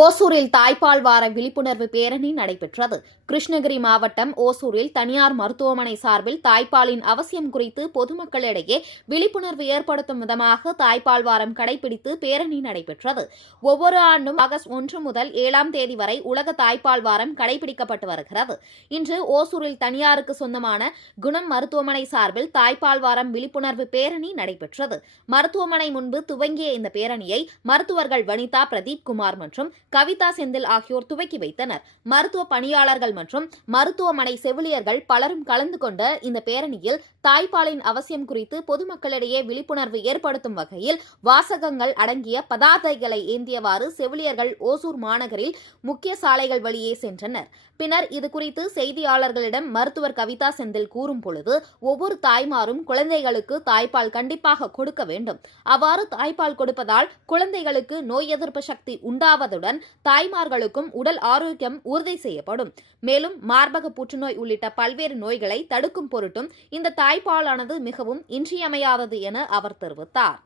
ஓசூரில் தாய்ப்பால் வார விழிப்புணர்வு பேரணி நடைபெற்றது. கிருஷ்ணகிரி மாவட்டம் ஓசூரில் தனியார் மருத்துவமனை சார்பில் தாய்ப்பாலின் அவசியம் குறித்து பொதுமக்களிடையே விழிப்புணர்வு ஏற்படுத்தும் விதமாக தாய்ப்பால் வாரம் கடைபிடித்து பேரணி நடைபெற்றது. ஒவ்வொரு ஆண்டும் ஆகஸ்ட் 1 முதல் 7ஆம் தேதி வரை உலக தாய்ப்பால் வாரம் கடைபிடிக்கப்பட்டு வருகிறது. இன்று ஓசூரில் தனியாருக்கு சொந்தமான குணம் மருத்துவமனை சார்பில் தாய்ப்பால் வாரம் விழிப்புணர்வு பேரணி நடைபெற்றது. மருத்துவமனை முன்பு துவங்கிய இந்த பேரணியை மருத்துவர்கள் வனிதா பிரதீப் குமார் மற்றும் கவிதா செந்தில் ஆகியோர் துவக்கி வைத்தனர். மருத்துவ பணியாளர்கள் மற்றும் மருத்துவமனை செவிலியர்கள் பலரும் கலந்து கொண்ட இந்த பேரணியில் தாய்ப்பாலின் அவசியம் குறித்து பொதுமக்களிடையே விழிப்புணர்வு ஏற்படுத்தும் வகையில் வாசகங்கள் அடங்கிய பதாதைகளை ஏந்தியவாறு செவிலியர்கள் ஓசூர் மாநகரில் முக்கிய சாலைகள் வழியே சென்றனர். பின்னர் இதுகுறித்து செய்தியாளர்களிடம் மருத்துவர் கவிதா செந்தில் கூறும் பொழுது, ஒவ்வொரு தாய்மாரும் குழந்தைகளுக்கு தாய்ப்பால் கண்டிப்பாக கொடுக்க வேண்டும். அவ்வாறு தாய்ப்பால் கொடுப்பதால் குழந்தைகளுக்கு நோய் எதிர்ப்பு சக்தி உண்டாவதுடன் தாய்மார்களுக்கும் உடல் ஆரோக்கியம் உறுதி செய்யப்படும். மேலும் மார்பக புற்றுநோய் உள்ளிட்ட பல்வேறு நோய்களை தடுக்கும் பொருட்டும் இந்த தாய்ப்பாலானது மிகவும் இன்றியமையாதது என அவர் தெரிவித்தார்.